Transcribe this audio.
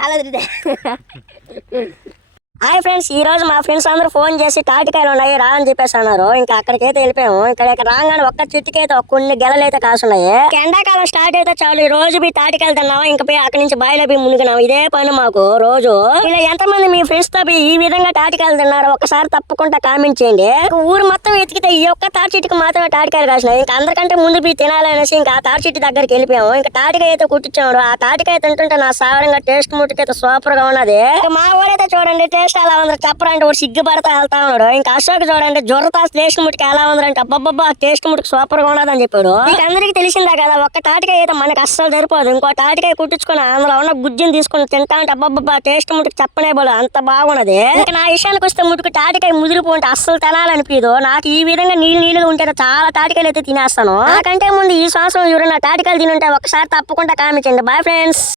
రాలేదు hi friends ఈ రోజు మా ఫ్రెండ్స్ అందరూ ఫోన్ చేసి తాటికాయలు ఉన్నాయి రా అని చెప్పేసి అన్నారు. ఇంకా అక్కడికైతే వెళ్ళిపోయాము. ఇక్కడ ఇక్కడ రాగానే ఒక్క చెట్టుకైతే ఒక కొన్ని గెలలు అయితే కాసున్నాయి. ఎండాకాలం స్టార్ట్ అయితే చాలు. ఈ రోజు మీ తాటికాయలు తిన్నాం ఇంకా పోయి అక్కడి నుంచి బాయిలో పోయి మునిగినాం ఇదే పని మాకు రోజు. ఇలా ఎంతమంది మీ ఫ్రెండ్స్తో ఈ విధంగా తాటికాయలు తిన్నారు ఒకసారి తప్పకుండా కామెంట్ చేయండి. ఊరు మొత్తం ఈ యొక్క తాటి చెట్టుకి మాత్రమే తాటికాయలు కాసినాయి. ఇంకా అందరికంటే ముందు పోయి తినాలనేసి ఇంకా ఆ తాటి చెట్టు దగ్గరికి వెళ్ళిపోయాము. ఇంకా తాటికాయ అయితే కుట్టించాము ఆ తాటికాయ తింటుంటే నా సావరంగా టేస్ట్ ముట్టుకైతే సూపర్గా ఉన్నది మా ఊరైతే చూడండి టేస్ట్ ఎలా ఉంది. చెప్పరంటే వాడు సిగ్గుపడతా వెళ్తా ఉన్నాడు. ఇంకా అశోక్ చూడండి జొరతా టేస్ట్ ముట్టుకు ఎలా ఉందంటే అబ్బబ్బబ్బా టేస్ట్ ముట్టుకు సూపర్గా ఉన్నదని చెప్పాడు. మీకు అందరికీ తెలిసిందే కదా ఒక్క తాటికాయ అయితే మనకి అస్సలు సరిపోదు. ఇంకో తాటికాయ కుట్టించుకుని అందులో ఉన్న గుజ్జిని తీసుకుని తింటా అంటే అబ్బబ్బబ్బా టేస్ట్ ముట్టుకు చెప్పనే పోలేదు అంత బాగున్నది. ఇంకా నా విషయానికి వస్తే ముట్టుకు తాటికాయ ముదిరిపోంటే అస్సలు తినాలనిపించదు నాకు ఈ విధంగా నీళ్ళు నీళ్ళుగా ఉంటే చాలా తాటికలు అయితే తినేస్తాను. నాకంటే ముందు ఈ సంవత్సరం ఎవరైనా తాటికలు తినుంటే ఒకసారి తప్పకుండా కామించండి బాయ్ ఫ్రెండ్స్